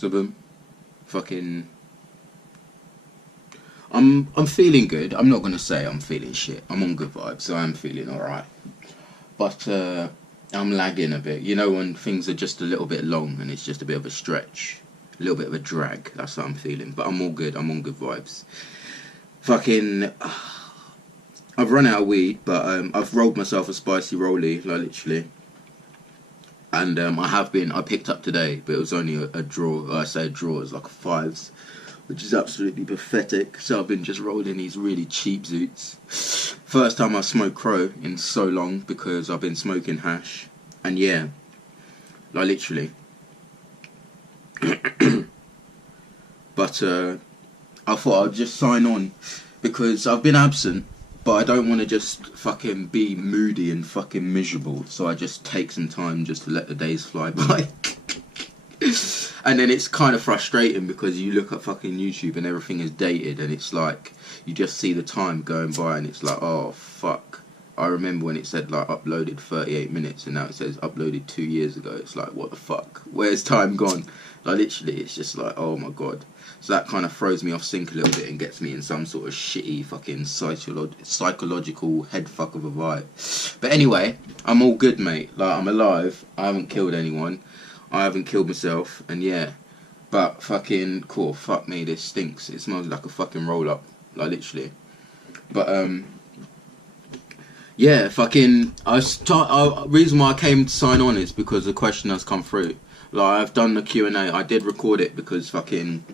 So boom, fucking. I'm feeling good. I'm not gonna say I'm feeling shit. I'm on good vibes, so I'm feeling alright. But I'm lagging a bit. You know when things are just a little bit long and it's just a bit of a stretch, a little bit of a drag. That's what I'm feeling. But I'm all good. I'm on good vibes. Fucking. I've run out of weed, but I've rolled myself a spicy rollie, like literally. And I picked up today, but it was only a draw. I say a draw, it's like a fives, which is absolutely pathetic. So I've been just rolling these really cheap zoots. First time I smoked crow in so long because I've been smoking hash. And yeah, like literally. But I thought I'd just sign on because I've been absent. But I don't want to just fucking be moody and fucking miserable, so I just take some time just to let the days fly by. And then it's kind of frustrating because you look at fucking YouTube and everything is dated and it's like, you just see the time going by and it's like, oh fuck. I remember when it said like uploaded 38 minutes and now it says uploaded 2 years ago. It's like, what the fuck? Where's time gone? Like literally, it's just like, oh my god. So that kind of throws me off sync a little bit and gets me in some sort of shitty fucking psychological head fuck of a vibe. But anyway, I'm all good, mate. Like, I'm alive. I haven't killed anyone. I haven't killed myself. And yeah. But fucking, cool, fuck me, this stinks. It smells like a fucking roll-up. Like, literally. But, yeah, fucking, reason why I came to sign on is because the question has come through. Like, I've done the Q&A. I did record it because fucking...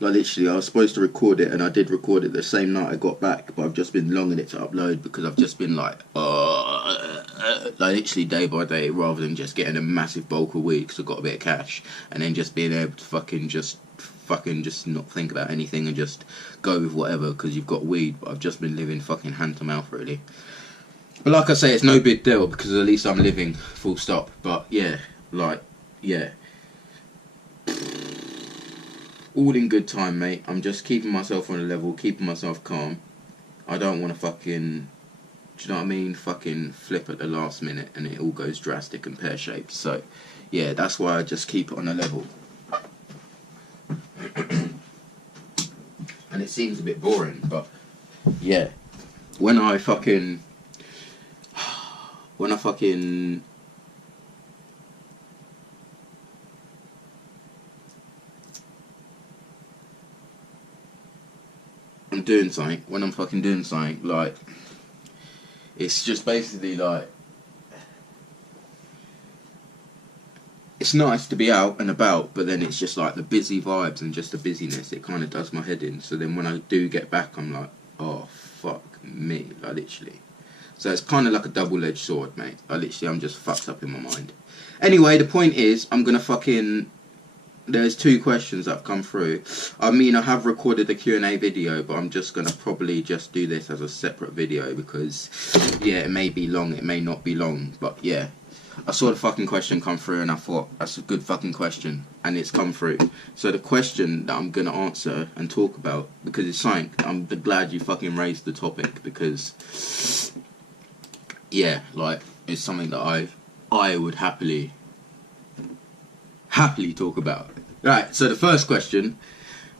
Like literally, I was supposed to record it and I did record it the same night I got back, but I've just been longing it to upload because I've just been like literally day by day, rather than just getting a massive bulk of weed because I've got a bit of cash, and then just being able to fucking just not think about anything and just go with whatever because you've got weed. But I've just been living fucking hand to mouth really. But like I say, it's no big deal because at least I'm living, full stop. But yeah, like, yeah. All in good time, mate. I'm just keeping myself on a level, keeping myself calm. I don't want to fucking, do you know what I mean? Fucking flip at the last minute and it all goes drastic and pear-shaped. So, yeah, that's why I just keep it on a level. And it seems a bit boring, but yeah. When I fucking I'm doing something, when I'm fucking doing something, like, it's just basically like, it's nice to be out and about, but then it's just like the busy vibes and just the busyness, it kind of does my head in. So then when I do get back, I'm like, oh fuck me, like literally. So it's kind of like a double-edged sword, mate. Like literally, I'm just fucked up in my mind. Anyway, the point is, I'm gonna fucking... There's 2 questions that have come through. I mean, I have recorded the Q&A video, but I'm just going to probably just do this as a separate video because, yeah, it may be long, it may not be long, but yeah. I saw the fucking question come through and I thought, that's a good fucking question, and it's come through. So the question that I'm going to answer and talk about, because it's something, I'm glad you fucking raised the topic, because, yeah, like, it's something that I would happily talk about. Right, so the first question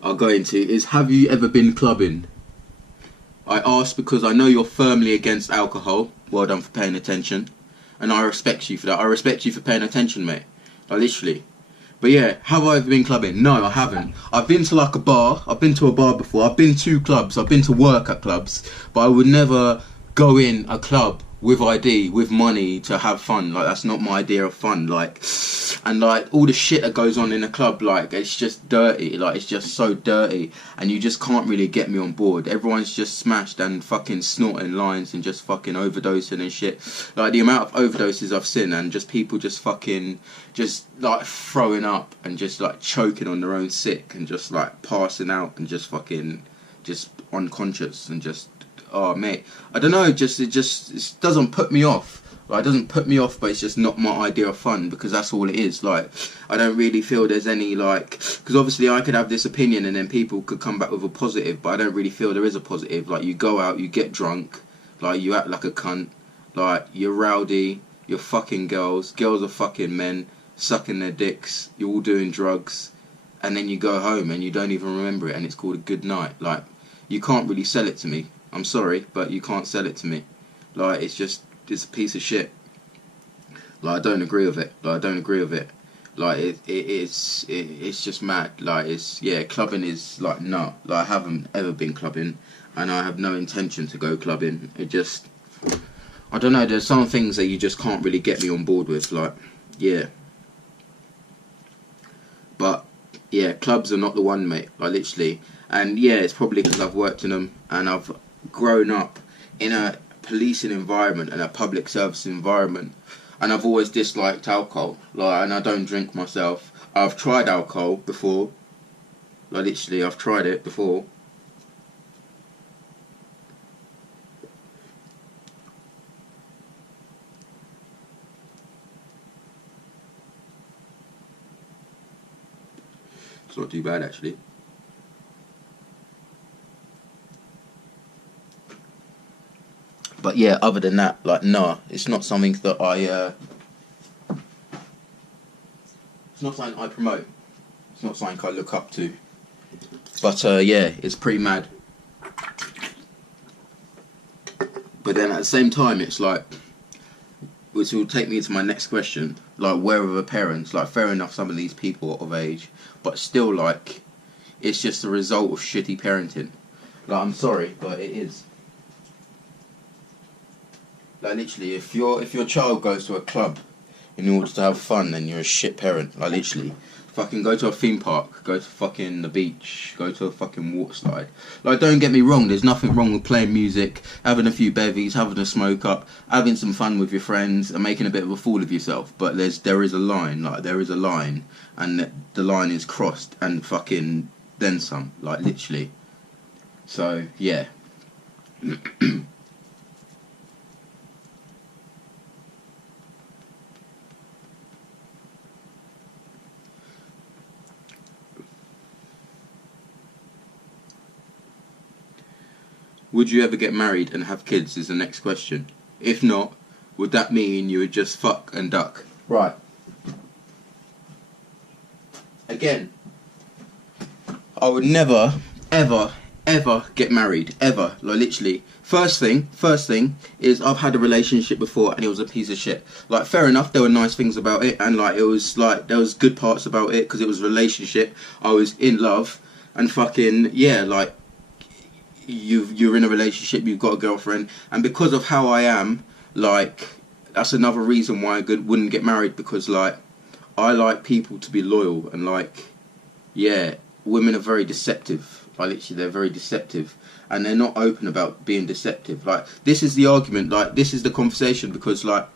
I'll go into is, have you ever been clubbing? I ask because I know you're firmly against alcohol. Well done for paying attention. And I respect you for that. I respect you for paying attention, mate. Like, literally. But yeah, have I ever been clubbing? No, I haven't. I've been to like a bar. I've been to a bar before. I've been to clubs. I've been to work at clubs. But I would never go in a club with ID, with money to have fun. Like, that's not my idea of fun. Like, and like all the shit that goes on in a club, like, it's just dirty. Like, it's just so dirty, and you just can't really get me on board. Everyone's just smashed and fucking snorting lines and just fucking overdosing and shit. Like, the amount of overdoses I've seen, and just people just fucking just like throwing up and just like choking on their own sick and just like passing out and just fucking just unconscious and just, oh mate, I don't know, it doesn't put me off. Like, it doesn't put me off, but it's just not my idea of fun, because that's all it is. Like, I don't really feel there's any, like, because obviously I could have this opinion and then people could come back with a positive, but I don't really feel there is a positive. Like, you go out, you get drunk, like, you act like a cunt, like, you're rowdy, you're fucking girls are fucking men, sucking their dicks, you're all doing drugs, and then you go home and you don't even remember it, and it's called a good night. Like, you can't really sell it to me. I'm sorry, but you can't sell it to me. Like, it's a piece of shit. Like, I don't agree with it. Like, it's just mad. Like, clubbing is like, no. Like, I haven't ever been clubbing, and I have no intention to go clubbing. I don't know, there's some things that you just can't really get me on board with, like, yeah. But, yeah, clubs are not the one, mate, like, literally. And, yeah, it's probably because I've worked in them, and I've grown up in a policing environment and a public service environment, and I've always disliked alcohol, like, and I don't drink myself. I've tried alcohol before, like, literally, I've tried it before. It's not too bad, actually. But yeah, other than that, like, nah, it's not something that it's not something I promote. It's not something I look up to. But yeah, it's pretty mad. But then at the same time, it's like, which will take me to my next question, like, where are the parents? Like, fair enough, some of these people are of age, but still, like, it's just a result of shitty parenting. Like, I'm sorry, but it is. Like, literally, if your child goes to a club in order to have fun, then you're a shit parent. Like, literally, fucking go to a theme park, go to fucking the beach, go to a fucking water slide. Like, don't get me wrong, there's nothing wrong with playing music, having a few bevies, having a smoke up, having some fun with your friends, and making a bit of a fool of yourself. But there is a line, like, there is a line, and the line is crossed, and fucking then some, like, literally. So, yeah. Would you ever get married and have kids is the next question. If not, would that mean you would just fuck and duck? Right. Again, I would never, ever, ever get married. Ever. Like, literally. First thing is I've had a relationship before and it was a piece of shit. Like, fair enough, there were nice things about it, and like, it was like, there was good parts about it because it was a relationship. I was in love, and fucking, yeah, like, you're in a relationship, you've got a girlfriend, and because of how I am, like, that's another reason why I wouldn't get married, because, like, I like people to be loyal, and, like, yeah, women are very deceptive. Like, literally, they're very deceptive, and they're not open about being deceptive. Like, this is the argument, like, this is the conversation, because, like,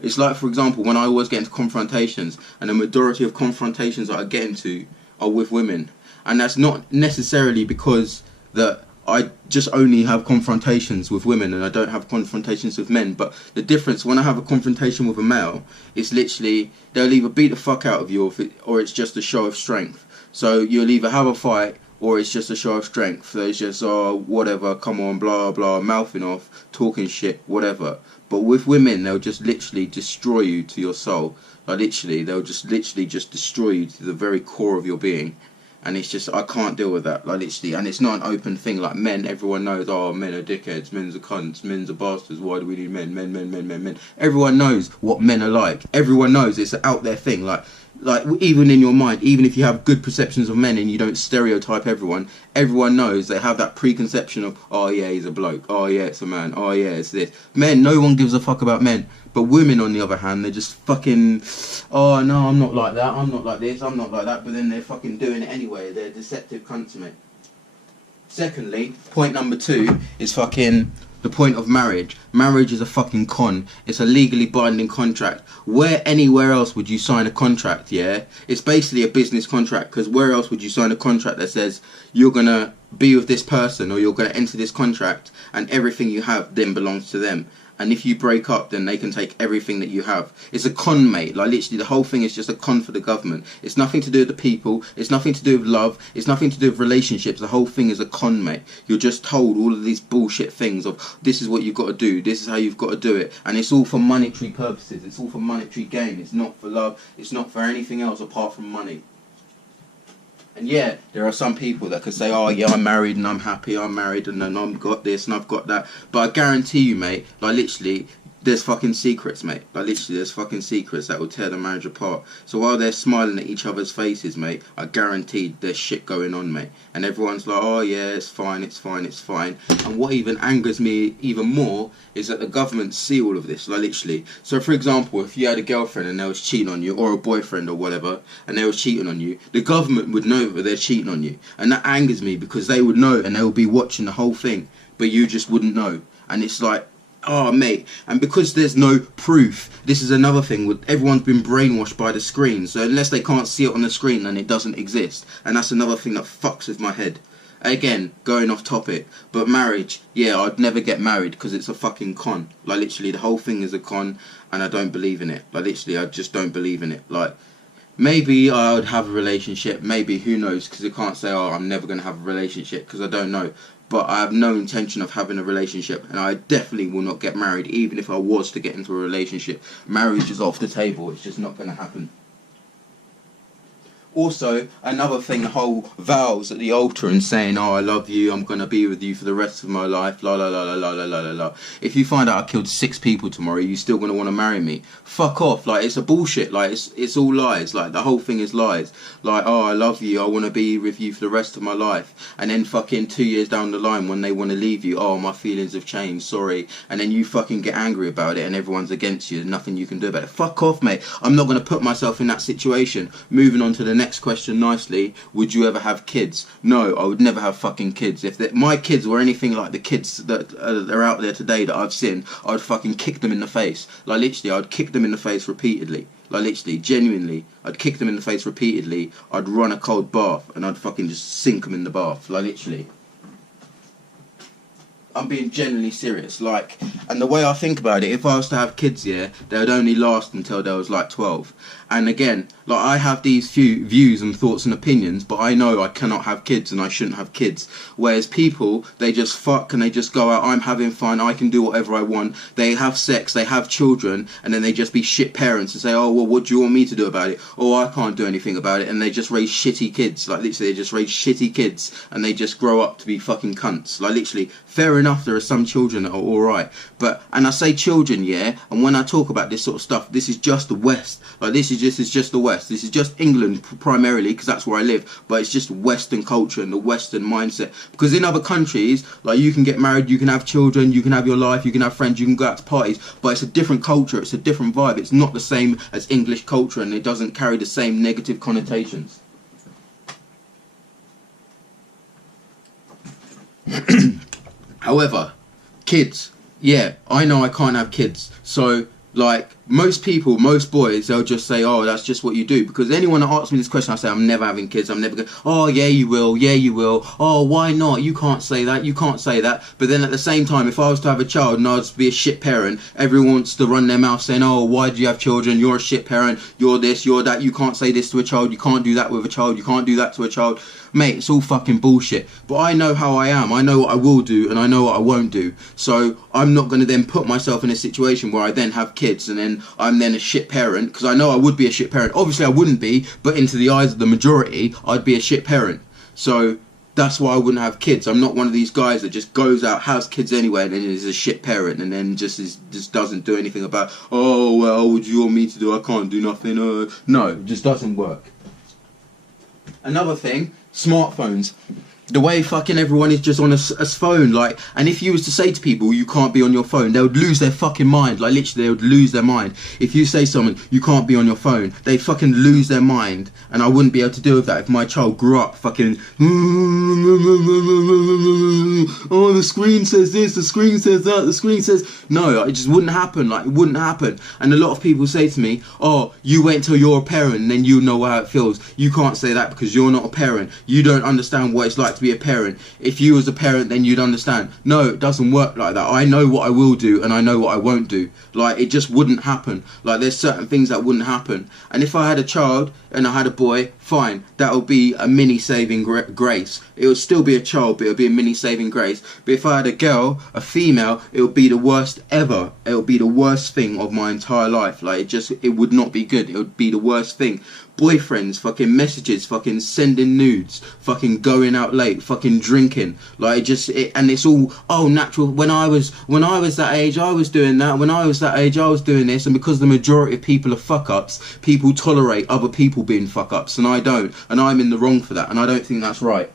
it's like, for example, when I always get into confrontations, and the majority of confrontations that I get into are with women, and that's not necessarily because that I just only have confrontations with women and I don't have confrontations with men. But the difference, when I have a confrontation with a male, it's literally, they'll either beat the fuck out of you or it's just a show of strength. So you'll either have a fight or it's just a show of strength. So it's just, oh, whatever, come on, blah, blah, mouthing off, talking shit, whatever. But with women, they'll just literally destroy you to your soul. Like, literally, they'll just literally just destroy you to the very core of your being. And it's just, I can't deal with that, like, literally. And it's not an open thing, like, men, everyone knows, oh, men are dickheads, men's are cunts, men's are bastards, why do we need men, men. Everyone knows what men are like. Everyone knows it's an out there thing, like, even in your mind, even if you have good perceptions of men and you don't stereotype everyone knows they have that preconception of, oh yeah, he's a bloke, oh yeah, it's a man, oh yeah, it's this. Men, no one gives a fuck about men. But women, on the other hand, they're just fucking, oh no, I'm not like that, I'm not like this, I'm not like that, but then they're fucking doing it anyway. They're deceptive cunts to me. Secondly, point number 2 is fucking the point of marriage. Marriage is a fucking con. It's a legally binding contract. Where anywhere else would you sign a contract, yeah? It's basically a business contract, because where else would you sign a contract that says you're going to be with this person or you're going to enter this contract and everything you have then belongs to them? And if you break up, then they can take everything that you have. It's a con, mate. Like, literally, the whole thing is just a con for the government. It's nothing to do with the people. It's nothing to do with love. It's nothing to do with relationships. The whole thing is a con, mate. You're just told all of these bullshit things of, this is what you've got to do. This is how you've got to do it. And it's all for monetary purposes. It's all for monetary gain. It's not for love. It's not for anything else apart from money. And yeah, there are some people that can say, oh yeah, I'm married and I'm happy, I'm married and then I've got this and I've got that. But I guarantee you, mate, like literally, there's fucking secrets, mate. Like literally, there's fucking secrets that will tear the marriage apart. So while they're smiling at each other's faces, mate, I guaranteed there's shit going on, mate. And everyone's like, oh yeah, it's fine, it's fine, it's fine. And what even angers me even more is that the government see all of this, like literally. So for example, if you had a girlfriend and they was cheating on you, or a boyfriend or whatever, and they was cheating on you, the government would know that they're cheating on you. And that angers me because they would know and they would be watching the whole thing, but you just wouldn't know. And it's like, oh mate, and because there's no proof, this is another thing with everyone's been brainwashed by the screen, so unless they can't see it on the screen then it doesn't exist. And that's another thing that fucks with my head. Again, going off topic, but marriage, yeah, I'd never get married because it's a fucking con. Like literally the whole thing is a con and I don't believe in it. Like literally I just don't believe in it. Like maybe I would have a relationship, maybe, who knows, because I can't say, oh, I'm never going to have a relationship because I don't know. But I have no intention of having a relationship, and I definitely will not get married, even if I was to get into a relationship. Marriage is off the table, it's just not going to happen. Also, another thing, the whole vows at the altar and saying, oh, I love you, I'm going to be with you for the rest of my life, la la la la la la la la la. If you find out I killed 6 people tomorrow, you still going to want to marry me? Fuck off. Like, it's a bullshit. Like, it's all lies. Like, the whole thing is lies. Like, oh, I love you, I want to be with you for the rest of my life. And then fucking 2 years down the line when they want to leave you, oh, my feelings have changed, sorry. And then you fucking get angry about it and everyone's against you. There's nothing you can do about it. Fuck off, mate. I'm not going to put myself in that situation. Moving on to the next question nicely, would you ever have kids? No, I would never have fucking kids. If my kids were anything like the kids that are out there today that I've seen, I'd fucking kick them in the face. Like literally, I'd kick them in the face repeatedly. Like literally, genuinely, I'd kick them in the face repeatedly. I'd run a cold bath and I'd fucking just sink them in the bath. Like literally. I'm being genuinely serious, like, and the way I think about it, if I was to have kids, yeah, they would only last until they was like 12. And again, like, I have these few views and thoughts and opinions, but I know I cannot have kids and I shouldn't have kids. Whereas people, they just fuck and they just go out, I'm having fun, I can do whatever I want. They have sex, they have children, and then they just be shit parents and say, oh, well, what do you want me to do about it? Oh, I can't do anything about it. And they just raise shitty kids. Like, literally, they just raise shitty kids and they just grow up to be fucking cunts. Like, literally, fair enough, there are some children that are alright. But, and I say children, yeah, and when I talk about this sort of stuff, this is just the West. Like, this is just the West. This is just England primarily, because that's where I live. But it's just Western culture and the Western mindset. Because in other countries, like, you can get married, you can have children, you can have your life, you can have friends, you can go out to parties. But it's a different culture, it's a different vibe. It's not the same as English culture, and it doesn't carry the same negative connotations. However, kids, yeah, I know I can't have kids. So, like, most people, most boys, they'll just say, oh, that's just what you do. Because anyone that asks me this question, I say, I'm never having kids, I'm never going to, oh, yeah, you will, yeah, you will. Oh, why not? You can't say that, you can't say that. But then at the same time, if I was to have a child and I was to be a shit parent, everyone wants to run their mouth saying, oh, why do you have children? You're a shit parent, you're this, you're that, you can't say this to a child, you can't do that with a child, you can't do that to a child. Mate, it's all fucking bullshit. But I know how I am, I know what I will do, and I know what I won't do. So I'm not going to then put myself in a situation where I then have kids and then I'm then a shit parent, because I know I would be a shit parent. Obviously I wouldn't be, but into the eyes of the majority, I'd be a shit parent. So that's why I wouldn't have kids. I'm not one of these guys that just goes out, has kids anyway, and then is a shit parent, and then just doesn't do anything about, oh, well, what do you want me to do? I can't do nothing. No, it just doesn't work. Another thing, smartphones. The way fucking everyone is just on a phone, like, and if you was to say to people you can't be on your phone, they would lose their fucking mind. Like, literally, they would lose their mind. If you say something, you can't be on your phone, they fucking lose their mind. And I wouldn't be able to deal with that if my child grew up fucking, oh, the screen says this, the screen says that, the screen says, no, it just wouldn't happen. Like, it wouldn't happen. And a lot of people say to me, oh, you wait until you're a parent and then you know how it feels. You can't say that because you're not a parent. You don't understand what it's like to be a parent. If you was a parent, then you'd understand. No, it doesn't work like that. I know what I will do and I know what I won't do. Like, it just wouldn't happen. Like, there's certain things that wouldn't happen. And if I had a child and I had a boy, fine, that would be a mini saving grace. It would still be a child, but it would be a mini saving grace. But if I had a girl, a female, it would be the worst ever. It would be the worst thing of my entire life. Like, it would not be good. It would be the worst thing. Boyfriends, fucking messages, fucking sending nudes, fucking going out late, fucking drinking, like, and it's all, oh, natural. When I was that age, I was doing that. When I was that age, I was doing this. And because the majority of people are fuck ups, people tolerate other people being fuck ups, and I don't, and I'm in the wrong for that, and I don't think that's right.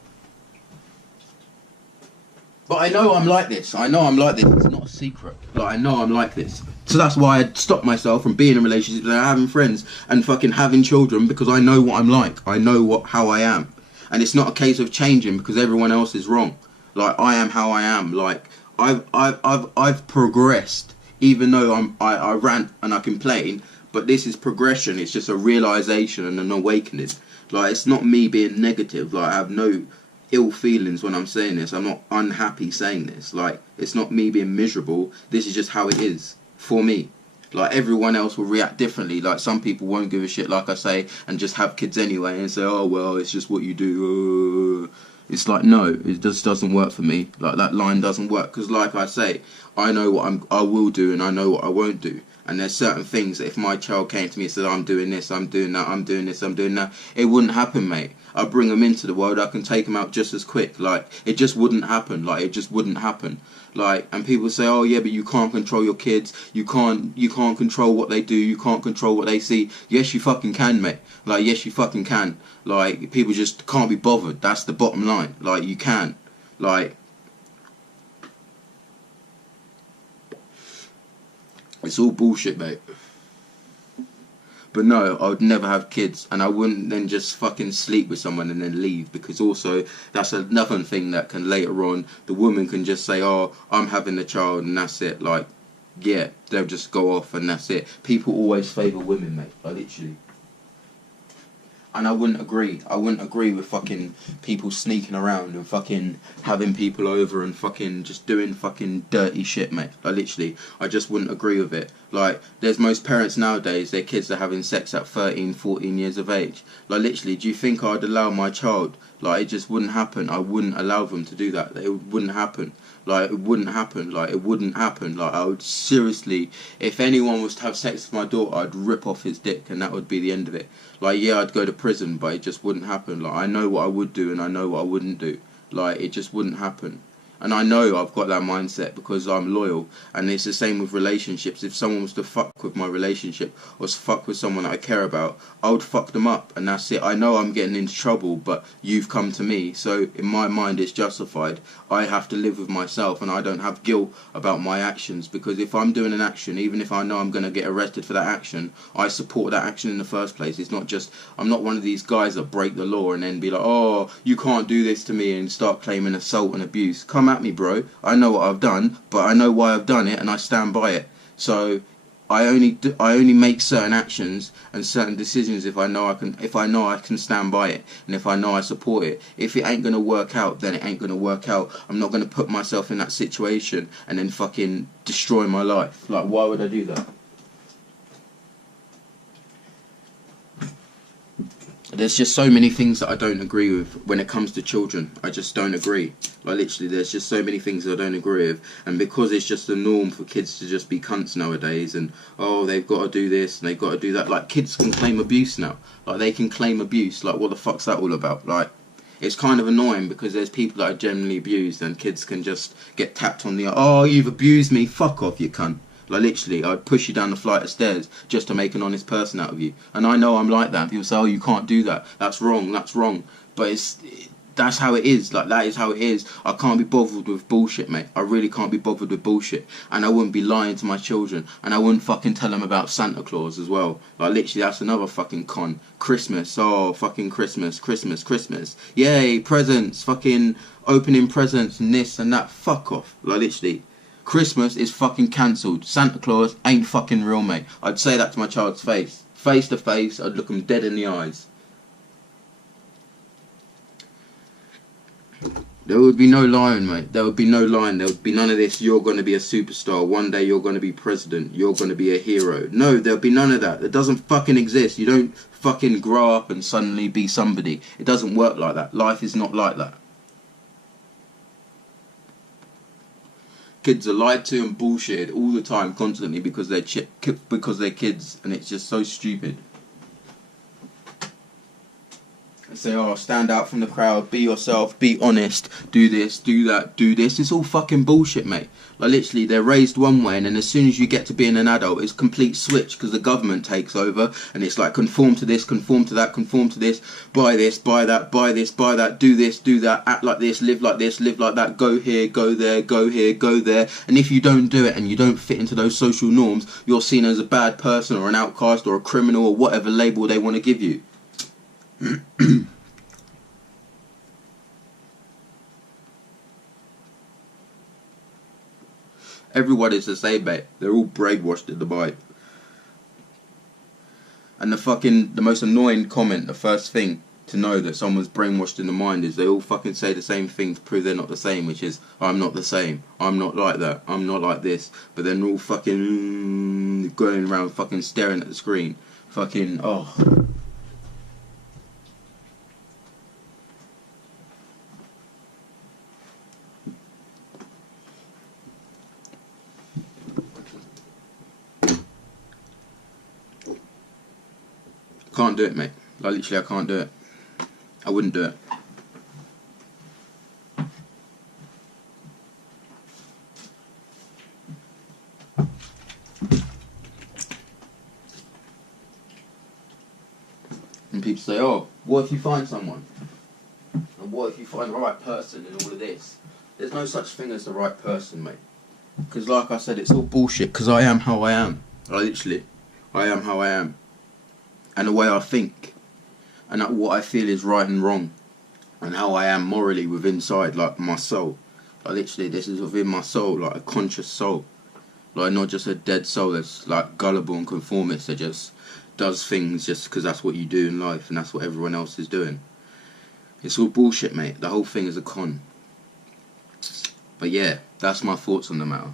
But I know I'm like this. I know I'm like this. It's not a secret. Like, I know I'm like this. So that's why I stopped myself from being in relationships and having friends and fucking having children, because I know what I'm like. I know how I am. And it's not a case of changing because everyone else is wrong. Like, I am how I am. Like, I've progressed, even though I rant and I complain, but this is progression. It's just a realization and an awakening. Like, it's not me being negative. Like, I have no ill feelings when I'm saying this. I'm not unhappy saying this. Like, it's not me being miserable. This is just how it is for me. Like, everyone else will react differently. Like, some people won't give a shit, like I say, and just have kids anyway and say, oh well, it's just what you do. It's like, no, it just doesn't work for me. Like, that line doesn't work, because like I say, I know what I will do and I know what I won't do. And there's certain things that if my child came to me and said, I'm doing this, I'm doing that, I'm doing this, I'm doing that, it wouldn't happen, mate. I bring them into the world, I can take them out just as quick. Like, it just wouldn't happen. Like, it just wouldn't happen. Like, and people say, oh yeah, but you can't control your kids, you can't control what they do, you can't control what they see. Yes, you fucking can, mate. Like, yes, you fucking can. Like, people just can't be bothered. That's the bottom line. Like, you can. Like, it's all bullshit, mate. But no, I would never have kids, and I wouldn't then just fucking sleep with someone and then leave, because also that's another thing that can later on, the woman can just say, oh, I'm having a child and that's it. Like, yeah, they'll just go off and that's it. People always favour women, mate, like, literally. And I wouldn't agree. I wouldn't agree with fucking people sneaking around and fucking having people over and fucking just doing fucking dirty shit, mate. Like, literally, I just wouldn't agree with it. Like, there's most parents nowadays, their kids are having sex at 13, 14 years of age. Like, literally, do you think I'd allow my child? Like, it just wouldn't happen. I wouldn't allow them to do that. It wouldn't happen. Like, it wouldn't happen. Like, it wouldn't happen. Like, I would seriously, if anyone was to have sex with my daughter, I'd rip off his dick and that would be the end of it. Like, yeah, I'd go to prison, but it just wouldn't happen. Like, I know what I would do and I know what I wouldn't do. Like, it just wouldn't happen. And I know I've got that mindset because I'm loyal. And it's the same with relationships. If someone was to fuck with my relationship or fuck with someone that I care about, I would fuck them up. And that's it. I know I'm getting into trouble, but you've come to me. So in my mind, it's justified. I have to live with myself and I don't have guilt about my actions. Because if I'm doing an action, even if I know I'm going to get arrested for that action, I support that action in the first place. It's not just, I'm not one of these guys that break the law and then be like, oh, you can't do this to me and start claiming assault and abuse. Come at me, bro. I know what I've done, but I know why I've done it and I stand by it. So I only make certain actions and certain decisions if I know I can stand by it and if I know I support it. If it ain't gonna work out, then it ain't gonna work out. I'm not gonna put myself in that situation and then fucking destroy my life. Like, why would I do that? There's just so many things that I don't agree with when it comes to children. I just don't agree. Like, literally, there's just so many things that I don't agree with. And because it's just the norm for kids to just be cunts nowadays and, oh, they've got to do this and they've got to do that. Like, kids can claim abuse now. Like, they can claim abuse. Like, what the fuck's that all about? Like, it's kind of annoying because there's people that are generally abused and kids can just get tapped on the, oh, you've abused me. Fuck off, you cunt. Like, literally, I'd push you down the flight of stairs just to make an honest person out of you. And I know I'm like that. People say, oh, you can't do that. That's wrong. That's wrong. But that's how it is. Like, that is how it is. I can't be bothered with bullshit, mate. I really can't be bothered with bullshit. And I wouldn't be lying to my children. And I wouldn't fucking tell them about Santa Claus as well. Like, literally, that's another fucking con. Christmas. Oh, fucking Christmas. Christmas. Christmas. Yay, presents. Fucking opening presents and this and that. Fuck off. Like, literally. Christmas is fucking cancelled. Santa Claus ain't fucking real, mate. I'd say that to my child's face. Face to face, I'd look them dead in the eyes. There would be no lying, mate. There would be no lying. There would be none of this, you're going to be a superstar. One day you're going to be president. You're going to be a hero. No, there'll be none of that. It doesn't fucking exist. You don't fucking grow up and suddenly be somebody. It doesn't work like that. Life is not like that. Kids are lied to and bullshitted all the time, constantly, because they're kids, and it's just so stupid. Say, oh, stand out from the crowd, be yourself, be honest, do this, do that, do this. It's all fucking bullshit, mate. Like, literally, they're raised one way, and then as soon as you get to being an adult, it's complete switch, because the government takes over, and it's like, conform to this, conform to that, conform to this, buy this, buy that, buy this, buy that, do this, do that, act like this, live like that, go here, go there, go here, go there. And if you don't do it, and you don't fit into those social norms, you're seen as a bad person, or an outcast, or a criminal, or whatever label they want to give you. Everyone is the same, mate. They're all brainwashed in the mind. And the most annoying comment, the first thing to know that someone's brainwashed in the mind, is they all fucking say the same thing to prove they're not the same, which is, I'm not the same, I'm not like that, I'm not like this. But then they're all fucking going around fucking staring at the screen. Fucking, oh. Can't do it, mate. Like, literally, I can't do it. I wouldn't do it. And people say, oh, what if you find someone? And what if you find the right person in all of this? There's no such thing as the right person, mate. Because like I said, it's all bullshit, because I am how I am. Like, literally, I am how I am. And the way I think, and what I feel is right and wrong, and how I am morally within inside, like my soul. Like, literally, this is within my soul, like a conscious soul. Like, not just a dead soul that's like gullible and conformist that just does things just because that's what you do in life and that's what everyone else is doing. It's all bullshit, mate. The whole thing is a con. But yeah, that's my thoughts on the matter.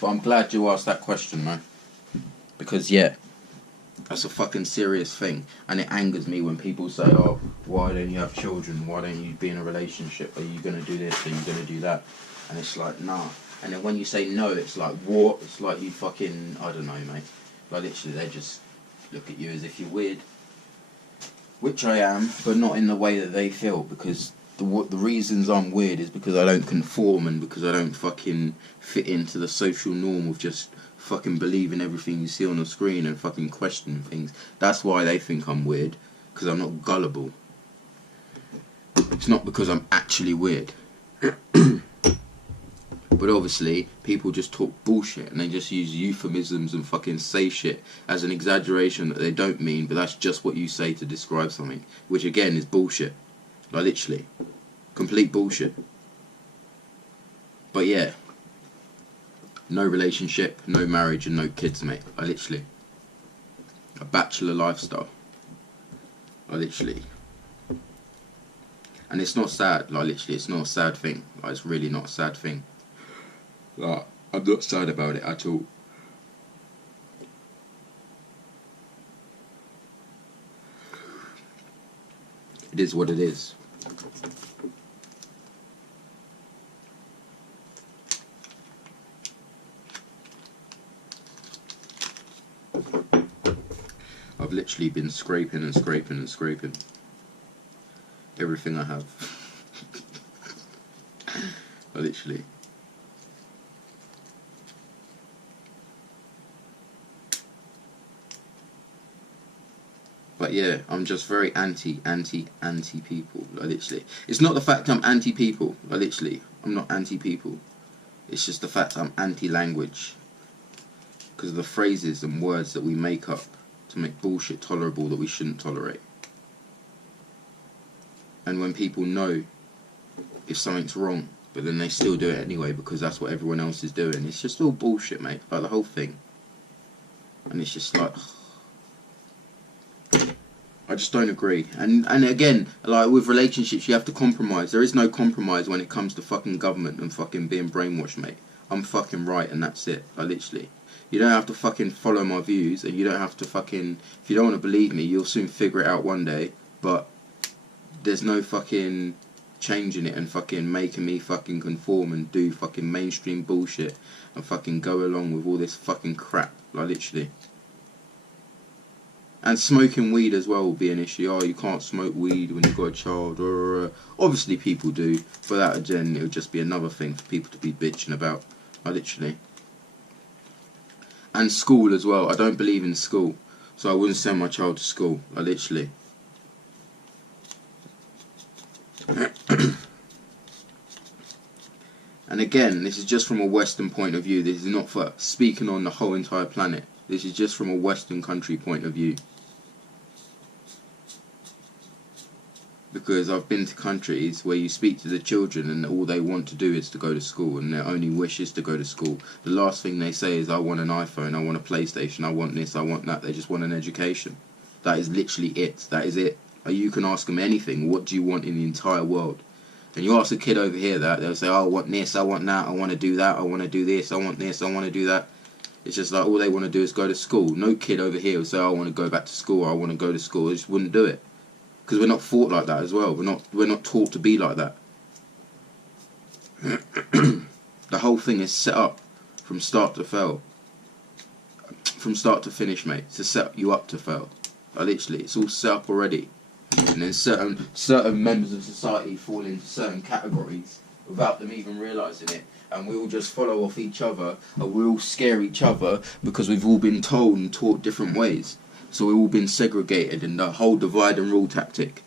But I'm glad you asked that question, man. Because yeah, that's a fucking serious thing. And it angers me when people say, oh, why don't you have children? Why don't you be in a relationship? Are you going to do this? Are you going to do that? And it's like, nah. And then when you say no, it's like, what? It's like you fucking, I don't know, mate. Like, literally, they just look at you as if you're weird. Which I am, but not in the way that they feel, because the reasons I'm weird is because I don't conform and because I don't fucking fit into the social norm of just fucking believing everything you see on the screen and fucking questioning things. That's why they think I'm weird, because I'm not gullible. It's not because I'm actually weird. But obviously, people just talk bullshit and they just use euphemisms and fucking say shit as an exaggeration that they don't mean, but that's just what you say to describe something, which again is bullshit. Like, literally, complete bullshit. But yeah, no relationship, no marriage and no kids, mate. Like, literally, a bachelor lifestyle. Like, literally. And it's not sad, like, literally, it's not a sad thing. Like, it's really not a sad thing. Like, I'm not sad about it at all. It is what it is. I've literally been scraping and scraping and scraping everything I have. Literally. But yeah, I'm just very anti people, like, literally. It's not the fact I'm anti-people, like, literally. I'm not anti-people. It's just the fact I'm anti-language. Because of the phrases and words that we make up to make bullshit tolerable that we shouldn't tolerate. And when people know if something's wrong, but then they still do it anyway because that's what everyone else is doing. It's just all bullshit, mate, like the whole thing. And it's just like, I just don't agree. And again, like with relationships, you have to compromise. There is no compromise when it comes to fucking government and fucking being brainwashed, mate. I'm fucking right, and that's it. Like, literally. You don't have to fucking follow my views, and you don't have to fucking... If you don't want to believe me, you'll soon figure it out one day, but there's no fucking changing it and fucking making me fucking conform and do fucking mainstream bullshit and fucking go along with all this fucking crap. Like, literally. And smoking weed as well will be an issue. Oh, you can't smoke weed when you've got a child. Obviously people do, but that again, it would just be another thing for people to be bitching about. Like, literally. And school as well. I don't believe in school, so I wouldn't send my child to school. Like, literally. And again, this is just from a Western point of view. This is not for speaking on the whole entire planet. This is just from a Western country point of view. Because I've been to countries where you speak to the children and all they want to do is to go to school, and their only wish is to go to school. The last thing they say is, I want an iPhone, I want a PlayStation, I want this, I want that. They just want an education. That is literally it. That is it. You can ask them anything. What do you want in the entire world? And you ask a kid over here that, they'll say, oh, I want this, I want that, I want to do that, I want to do this, I want this, I want to do that. It's just like all they want to do is go to school. No kid over here will say, oh, I want to go back to school, or I want to go to school. They just wouldn't do it. Because we're not taught like that as well. We're not taught to be like that. The whole thing is set up from start to fail. From start to finish, mate. To set you up to fail. Like, literally, it's all set up already. And then certain members of society fall into certain categories without them even realising it. And we all just follow off each other, and we all scare each other because we've all been told and taught different ways. So we've all been segregated in the whole divide and rule tactic.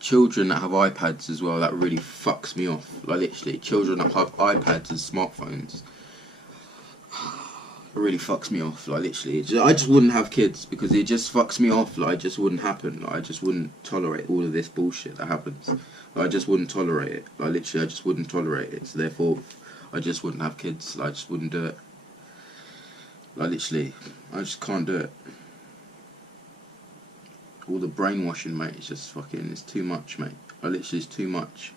Children that have iPads as well, that really fucks me off. Like, literally, children that have iPads and smartphones, it really fucks me off. Like, literally, I just wouldn't have kids because it just fucks me off. Like, it just wouldn't happen. Like, I just wouldn't tolerate all of this bullshit that happens. Like, I just wouldn't tolerate it. Like, literally, I just wouldn't tolerate it. So therefore, I just wouldn't have kids. Like, I just wouldn't do it. Like, literally, I just can't do it. All the brainwashing, mate, it's just fucking, it's too much, mate. Like, literally, it's too much.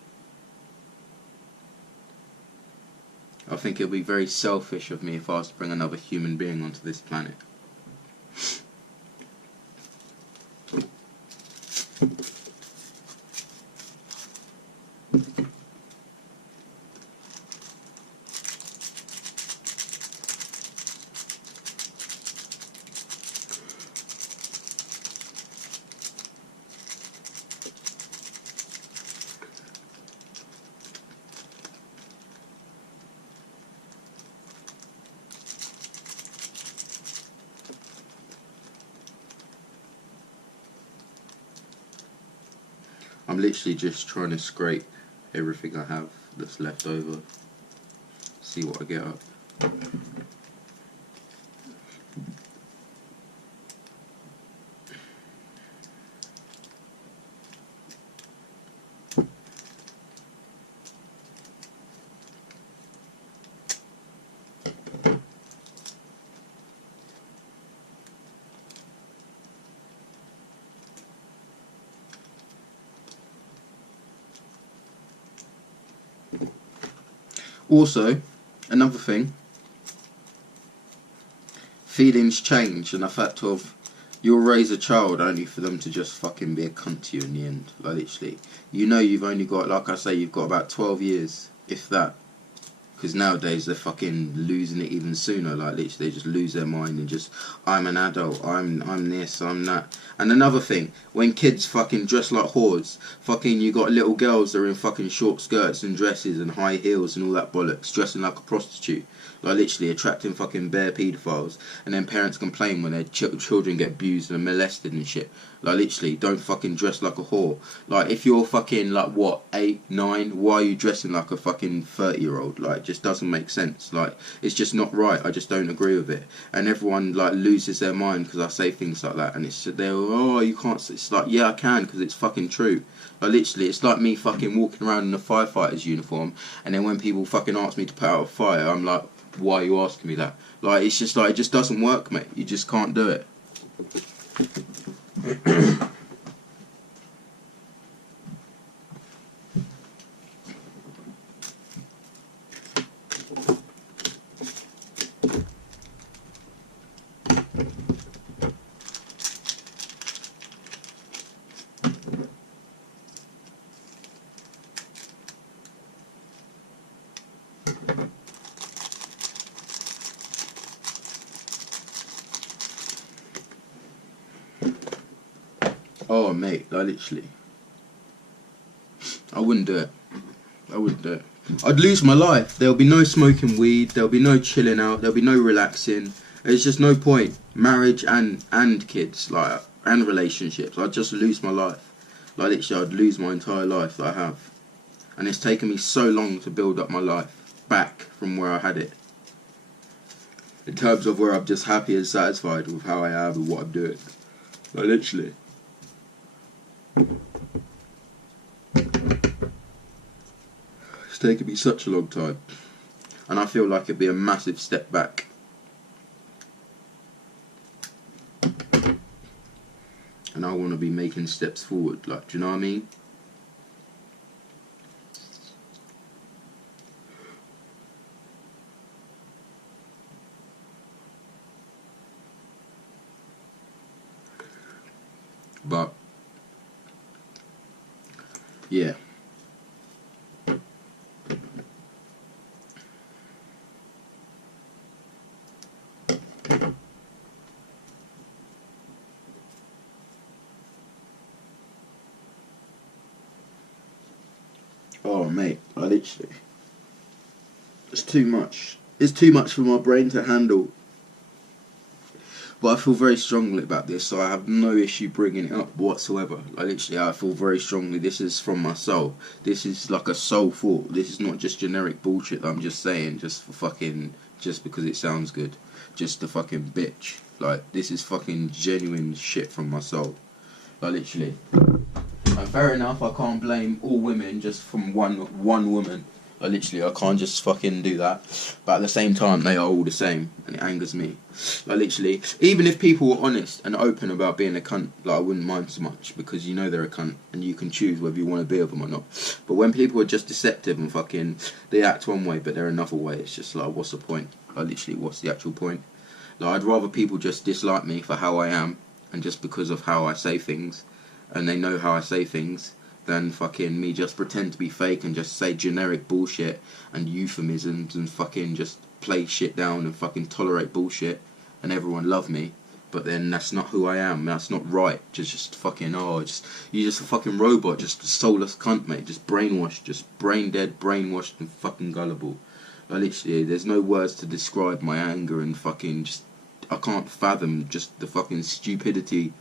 I think it would be very selfish of me if I was to bring another human being onto this planet. I'm literally just trying to scrape everything I have that's left over. See what I get up. Also, another thing, feelings change, and the fact of you'll raise a child only for them to just fucking be a cunt to you in the end. Like, literally, you know, you've only got, like I say, you've got about 12 years, if that, Because nowadays they're fucking losing it even sooner. Like literally, they just lose their mind and just, I'm an adult, I'm this, I'm that. And another thing, when kids fucking dress like whores, fucking you got little girls that are in fucking short skirts and dresses and high heels and all that bollocks, dressing like a prostitute. Like literally attracting fucking bare paedophiles, and then parents complain when their children get abused and molested and shit. Like literally, don't fucking dress like a whore. Like if you're fucking like what, 8, 9, why are you dressing like a fucking 30-year-old? Like it just doesn't make sense. Like it's just not right. I just don't agree with it. And everyone like loses their mind because I say things like that, and it's they're, oh, you can't. It's like, yeah, I can, because it's fucking true. Like literally, it's like me fucking walking around in a firefighter's uniform, and then when people fucking ask me to put out a fire, I'm like, why are you asking me that? Like it's just like, it just doesn't work, mate. You just can't do it. Oh mate, like literally, I wouldn't do it. I wouldn't do it. I'd lose my life. There'll be no smoking weed, there'll be no chilling out, there'll be no relaxing. There's just no point. Marriage and kids, like, and relationships, I'd just lose my life. Like literally, I'd lose my entire life that I have. And it's taken me so long to build up my life back from where I had it. In terms of where I'm just happy and satisfied with how I am and what I'm doing. Like literally. It's taken me such a long time, and I feel like it'd be a massive step back. And I want to be making steps forward, like, do you know what I mean? But yeah. Oh mate, I literally, it's too much. It's too much for my brain to handle. But I feel very strongly about this, so I have no issue bringing it up whatsoever. Like literally, I feel very strongly. This is from my soul. This is like a soul thought. This is not just generic bullshit that I'm just saying just for fucking, just because it sounds good, just to fucking bitch. Like this is fucking genuine shit from my soul. Like literally. And fair enough, I can't blame all women just from one woman. Like literally, I can't just fucking do that. But at the same time, they are all the same, and it angers me. Like literally, even if people were honest and open about being a cunt, like I wouldn't mind so much, because you know they're a cunt, and you can choose whether you want to be with them or not. But when people are just deceptive and fucking, they act one way but they're another way, it's just like, what's the point? Like literally, what's the actual point? Like I'd rather people just dislike me for how I am, and just because of how I say things, and they know how I say things, than fucking me just pretend to be fake and just say generic bullshit and euphemisms and fucking just play shit down and fucking tolerate bullshit and everyone love me. But then that's not who I am. That's not right. Just fucking, you're just a fucking robot, just a soulless cunt, mate. Just brainwashed, just brain dead, brainwashed and fucking gullible. Like literally, there's no words to describe my anger and fucking just, I can't fathom just the fucking stupidity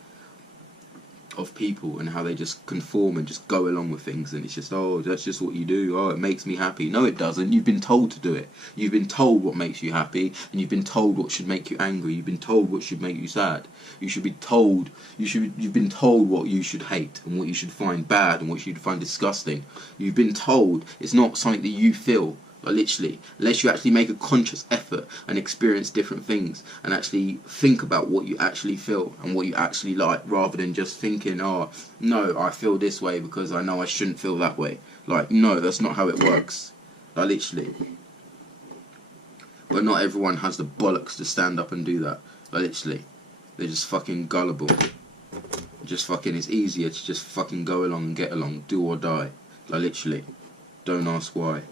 of people and how they just conform and just go along with things, and it's just, oh, that's just what you do, oh, it makes me happy. No, it doesn't. You've been told to do it. You've been told what makes you happy, and you've been told what should make you angry. You've been told what should make you sad. You've been told what you should hate and what you should find bad and what you should find disgusting. You've been told it's not something that you feel. Like literally, unless you actually make a conscious effort and experience different things and actually think about what you actually feel and what you actually like, rather than just thinking, oh, no, I feel this way because I know I shouldn't feel that way. Like, no, that's not how it works. Like literally. But not everyone has the bollocks to stand up and do that. Like literally. They're just fucking gullible. Just fucking, it's easier to just fucking go along and get along, do or die. Like literally. Don't ask why.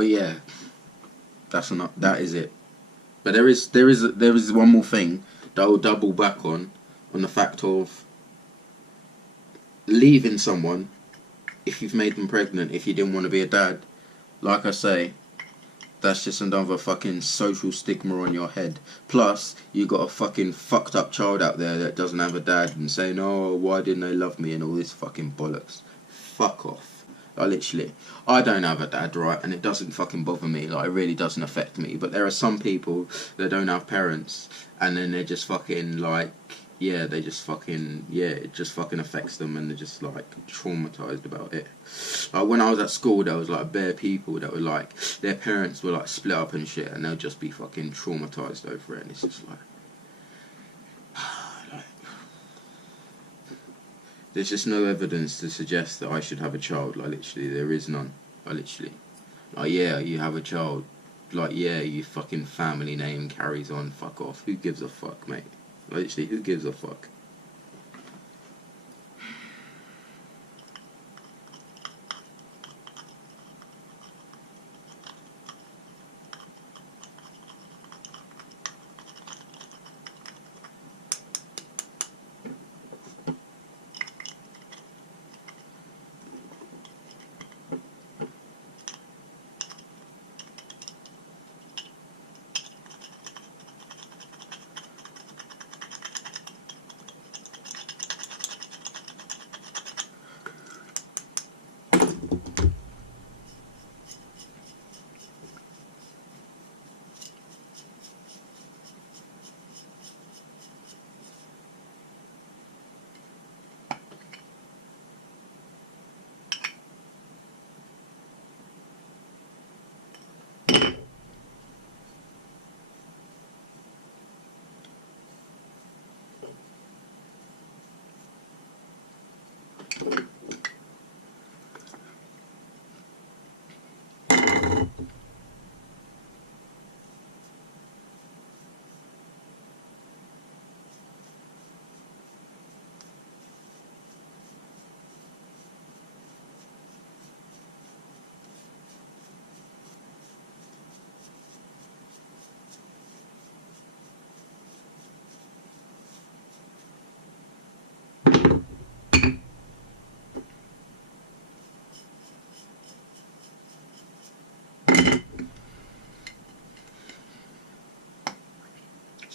But yeah, that is it. But there is one more thing that I will double back on the fact of leaving someone if you've made them pregnant if you didn't want to be a dad. Like I say, that's just another fucking social stigma on your head. Plus, you got a fucking fucked up child out there that doesn't have a dad and saying, oh, why didn't they love me and all this fucking bollocks. Fuck off. Literally, I don't have a dad, right, and it doesn't fucking bother me, like, it really doesn't affect me, but there are some people that don't have parents, and then they're just fucking, like, yeah, they just fucking, yeah, it just fucking affects them, and they're just, like, traumatised about it. Like, when I was at school, there was, like, bare people that were, like, their parents were, like, split up and shit, and they'll just be fucking traumatised over it, and it's just, like, there's just no evidence to suggest that I should have a child. Like, literally, there is none. Like, literally. Like, yeah, you have a child. Like, yeah, your fucking family name carries on. Fuck off. Who gives a fuck, mate? Like, literally, who gives a fuck?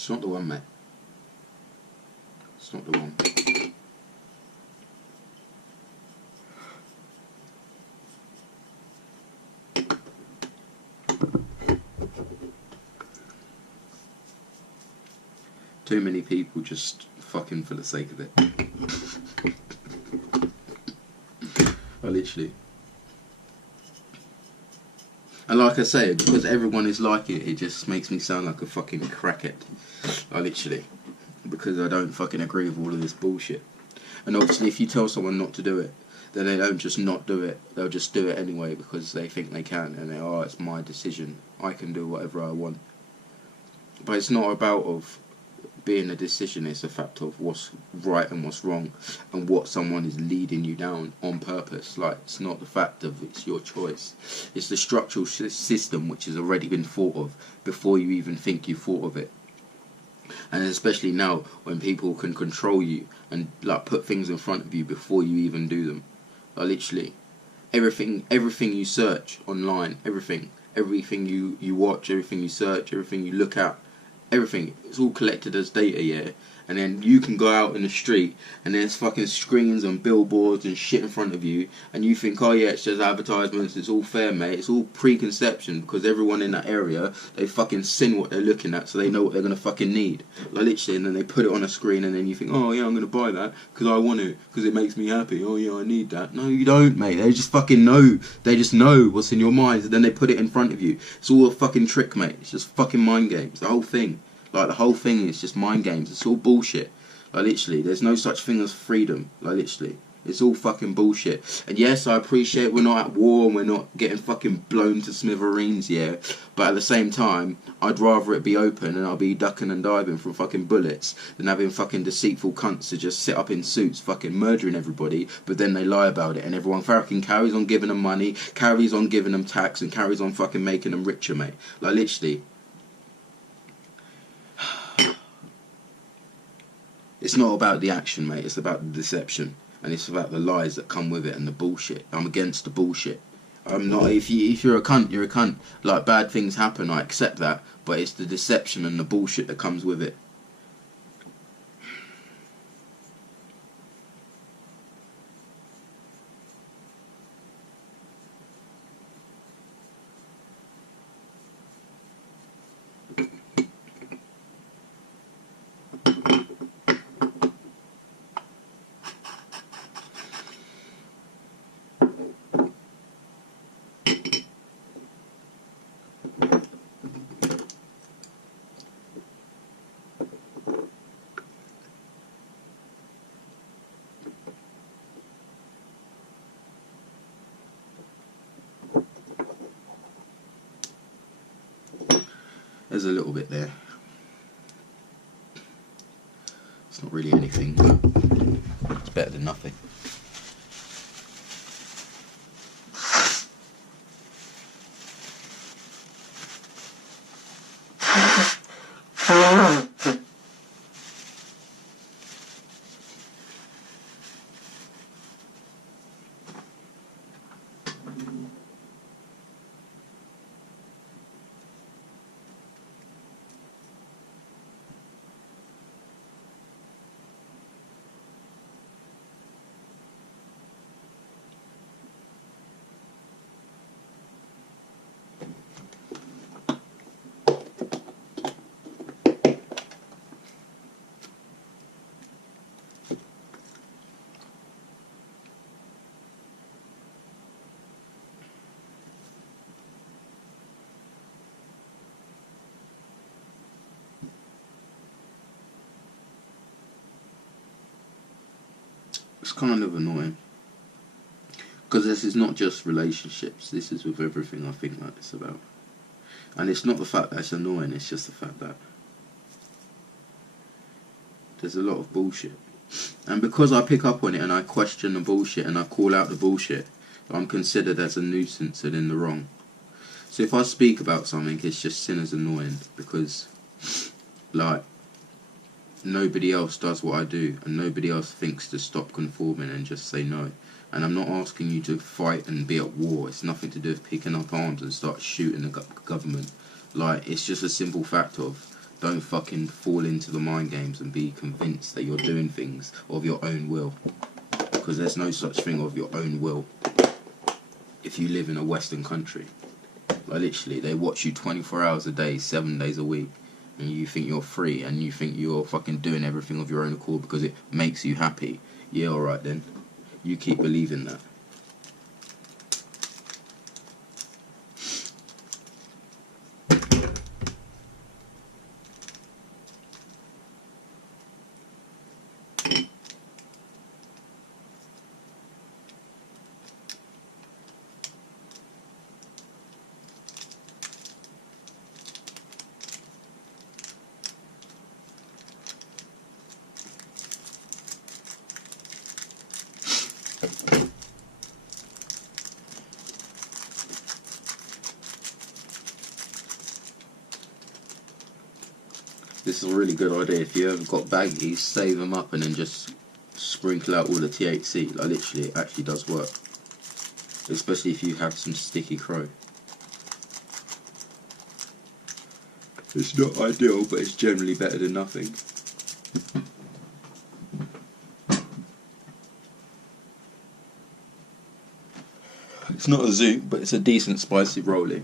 It's not the one, mate. It's not the one. Too many people just fucking for the sake of it. Literally. And like I say, because everyone is like it, it just makes me sound like a fucking crackhead. Literally. Because I don't fucking agree with all of this bullshit. And obviously if you tell someone not to do it, then they don't just not do it. They'll just do it anyway because they think they can. And they, oh, it's my decision. I can do whatever I want. But it's not about being a decision, it's a fact of what's right and what's wrong and what someone is leading you down on purpose. Like, it's not the fact of it's your choice, it's the structural system which has already been thought of before you even think you thought of it. And especially now when people can control you and like put things in front of you before you even do them. Like, literally everything you search online, everything you watch, everything you search, everything you look at, everything, it's all collected as data, yeah? And then you can go out in the street and there's fucking screens and billboards and shit in front of you and you think, oh yeah, it's just advertisements, it's all fair, mate. It's all preconception because everyone in that area, they fucking seen what they're looking at so they know what they're going to fucking need. Like, literally, and then they put it on a screen and then you think, oh yeah, I'm going to buy that because I want it, because it makes me happy. Oh yeah, I need that. No, you don't, mate. They just fucking know. They just know what's in your mind and then they put it in front of you. It's all a fucking trick, mate. It's just fucking mind games. The whole thing. Like, the whole thing is just mind games. It's all bullshit. Like, literally, there's no such thing as freedom. Like, literally. It's all fucking bullshit. And yes, I appreciate we're not at war and we're not getting fucking blown to smithereens, yeah. But at the same time, I'd rather it be open and I'll be ducking and diving from fucking bullets than having fucking deceitful cunts to just sit up in suits fucking murdering everybody, but then they lie about it and everyone fucking carries on giving them money, carries on giving them tax and carries on fucking making them richer, mate. Like, literally. It's not about the action, mate. It's about the deception. And it's about the lies that come with it and the bullshit. I'm against the bullshit. I'm not. If you're a cunt, you're a cunt. Like, bad things happen, I accept that. But it's the deception and the bullshit that comes with it. There's a little bit there. It's not really anything, but it's better than nothing. It's kind of annoying. Because this is not just relationships, this is with everything I think that it's about. And it's not the fact that it's annoying, it's just the fact that there's a lot of bullshit. And because I pick up on it and I question the bullshit and I call out the bullshit, I'm considered as a nuisance and in the wrong. So if I speak about something, it's just seen as annoying because, like, nobody else does what I do and nobody else thinks to stop conforming and just say no. And I'm not asking you to fight and be at war. It's nothing to do with picking up arms and start shooting the government. Like, it's just a simple fact of don't fucking fall into the mind games and be convinced that you're doing things of your own will. Because there's no such thing of your own will if you live in a Western country. Like, literally, they watch you 24 hours a day, 7 days a week. And you think you're free and you think you're fucking doing everything of your own accord because it makes you happy. Yeah, alright then. You keep believing that. This is a really good idea. If you ever got baggies, save them up and then just sprinkle out all the THC. Like, literally, it actually does work. Especially if you have some sticky crow. It's not ideal, but it's generally better than nothing. It's not a zoot, but it's a decent spicy rollie.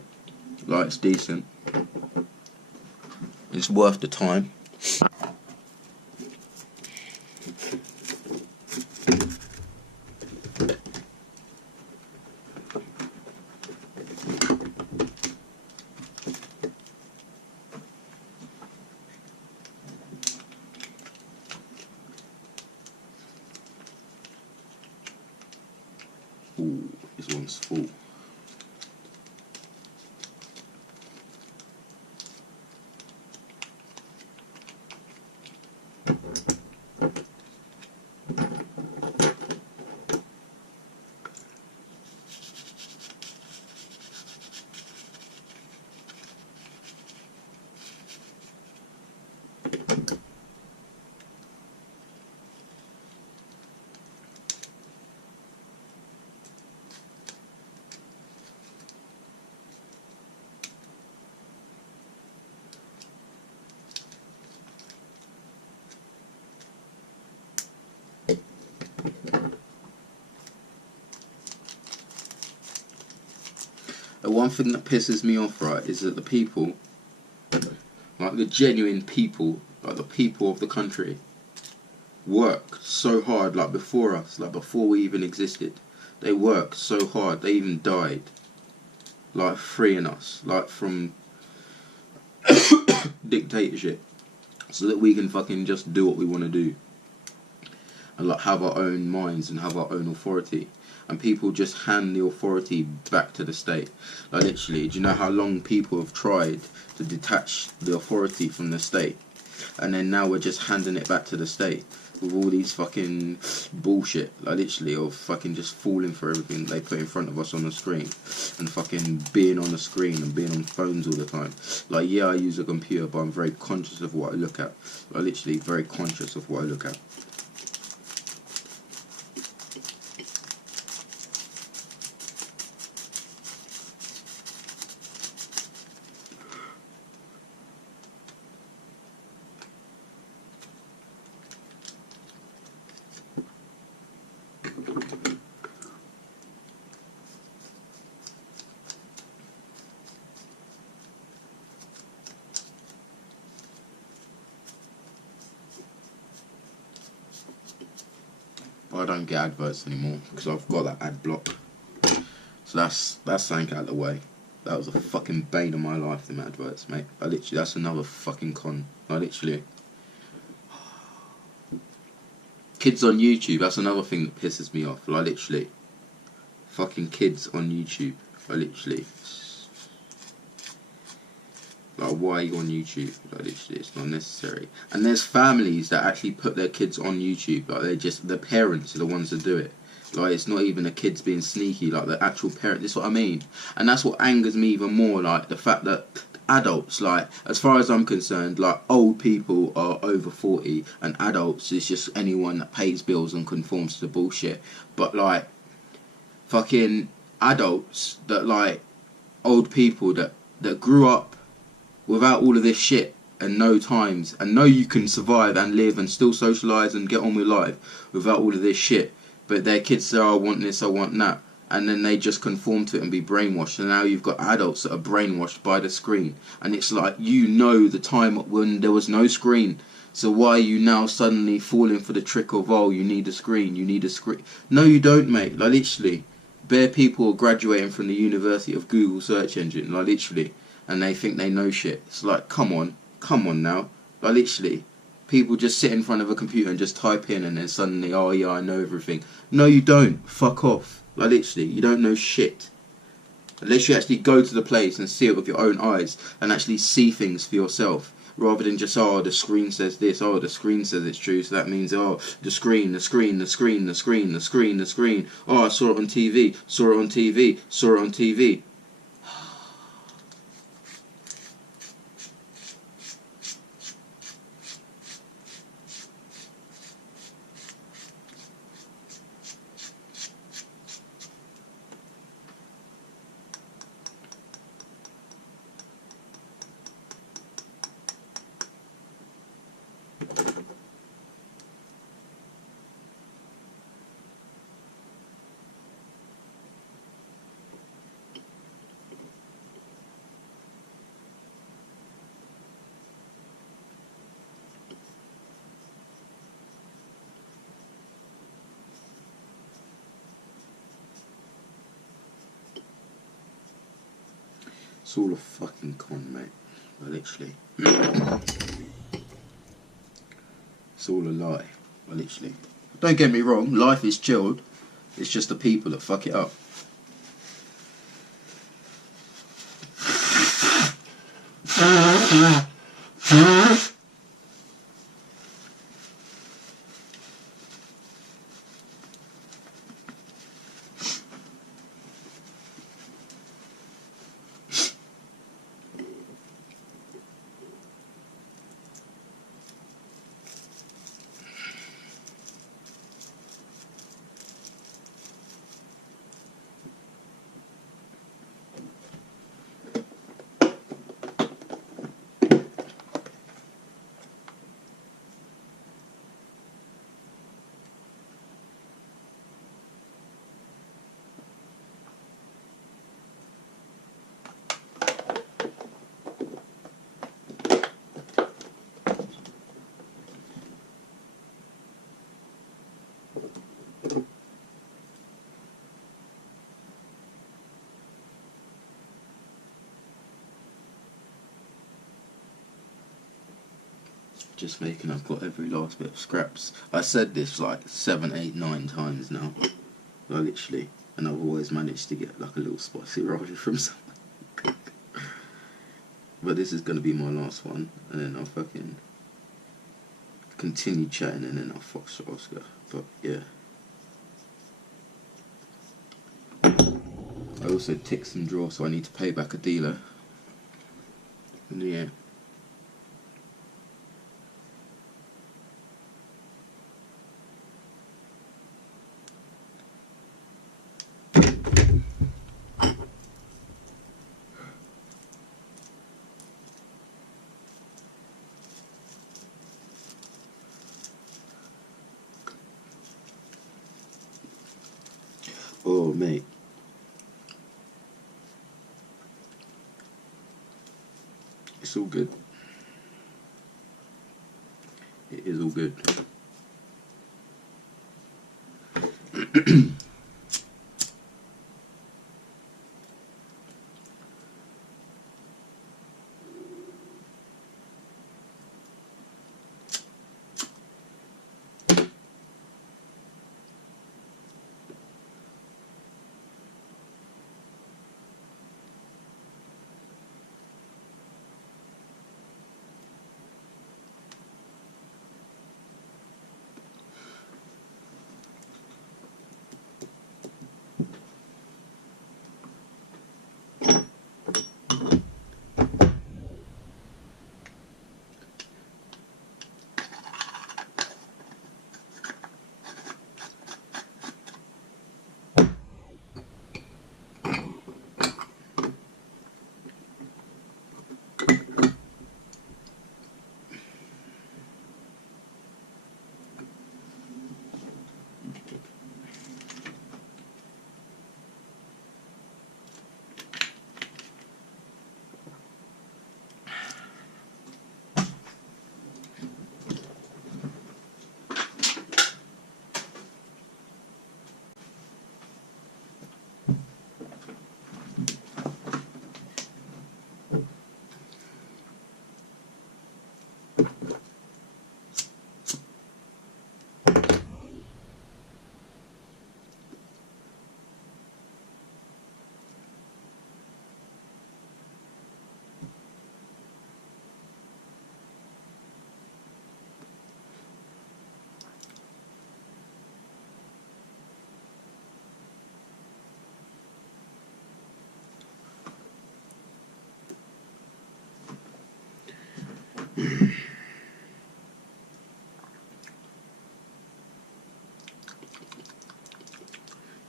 Like, it's decent. It's worth the time. This one's full. The one thing that pisses me off, right, is that the people, like the genuine people, like the people of the country, worked so hard, like before us, like before we even existed. They worked so hard, they even died, like freeing us, like from dictatorship, so that we can fucking just do what we want to do, and like have our own minds and have our own authority. And people just hand the authority back to the state. Like literally, do you know how long people have tried to detach the authority from the state? And then now we're just handing it back to the state with all these fucking bullshit, like literally, of fucking just falling for everything they put in front of us on the screen, and fucking being on the screen and being on phones all the time. Like, yeah, I use a computer, but I'm very conscious of what I look at. Like literally very conscious of what I look at. I don't get adverts anymore because I've got that ad block. So that's something out of the way. That was a fucking bane of my life, them adverts, mate. I literally, that's another fucking con. I literally. Kids on YouTube, that's another thing that pisses me off. Like literally. Fucking kids on YouTube. Like literally. Like, why are you on YouTube? Like literally, it's not necessary. And there's families that actually put their kids on YouTube. Like their parents are the ones that do it. Like it's not even the kids being sneaky. Like the actual parent. That's what I mean. And that's what angers me even more. Like the fact that adults, like as far as I'm concerned, like old people are over 40, and adults is just anyone that pays bills and conforms to the bullshit. But like fucking adults that like old people that grew up without all of this shit and no times and know you can survive and live and still socialise and get on with life without all of this shit, but their kids say, oh, I want this, I want that, and then they just conform to it and be brainwashed. And now you've got adults that are brainwashed by the screen, and it's like, you know, the time when there was no screen, so why are you now suddenly falling for the trick of, oh, you need a screen, you need a screen? No, you don't, mate. Like literally, bare people graduating from the University of Google search engine, like literally, and they think they know shit. It's like, come on now. Like literally, people just sit in front of a computer and just type in, and then suddenly, oh yeah, I know everything. No, you don't. Fuck off. Like literally, you don't know shit. Unless you actually go to the place and see it with your own eyes and actually see things for yourself, rather than just, oh, the screen says this, oh, the screen says it's true, so that means, oh, the screen, oh, I saw it on TV, saw it on TV. It's all a fucking con, mate. Literally. It's all a lie. Literally. Don't get me wrong, life is chilled. It's just the people that fuck it up. Just making, I've got every last bit of scraps. I said this like 7, 8, 9 times now. Like, literally. And I've always managed to get like a little spicy rollie from someone. But this is going to be my last one. And then I'll fucking continue chatting and then I'll fox Oscar. But yeah. I also ticked some draw, so I need to pay back a dealer. And yeah. Oh, mate. It's all good. It is all good.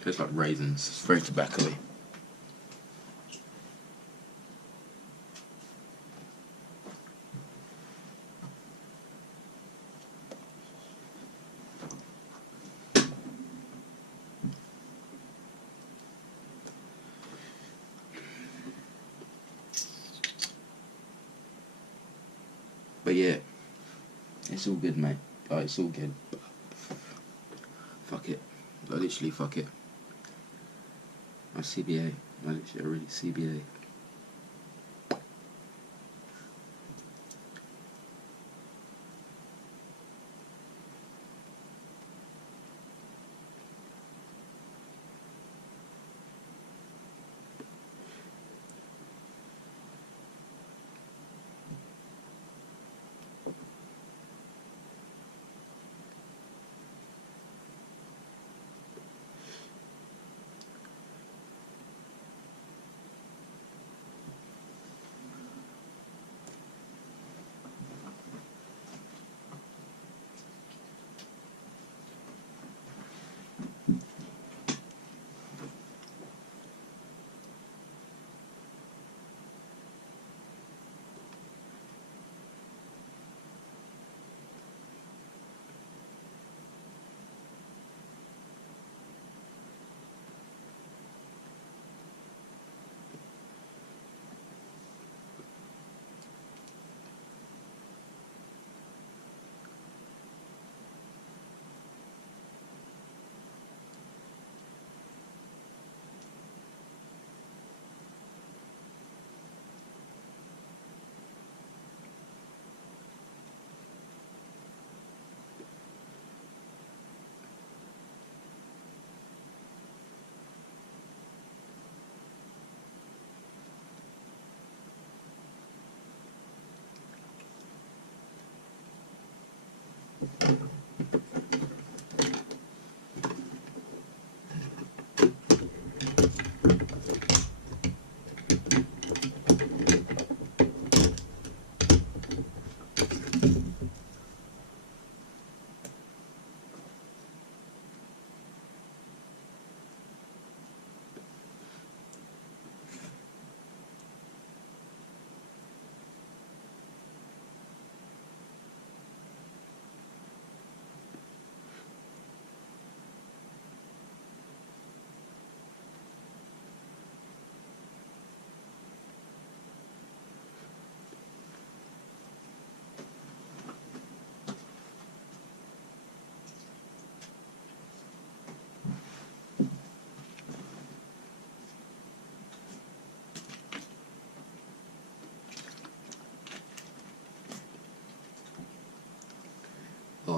Tastes like raisins. It's very tobacco-y. But yeah, it's all good, mate. Like, it's all good. Fuck it. Like, literally, fuck it. I'm CBA. I literally already CBA.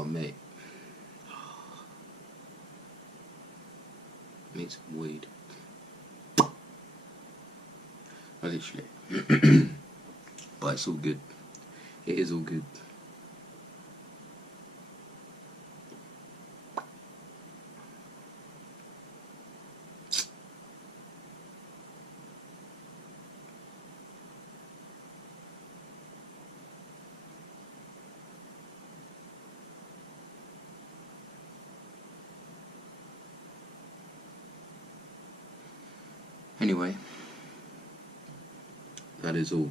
Oh, mate. Need some weed. Literally. But it's all good. It is all good. Anyway, that is all.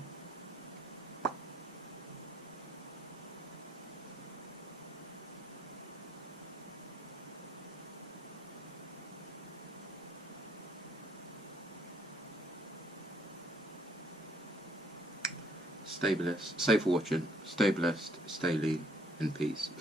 Stay blessed. Stay for watching. Stay blessed. Stay lean. And peace.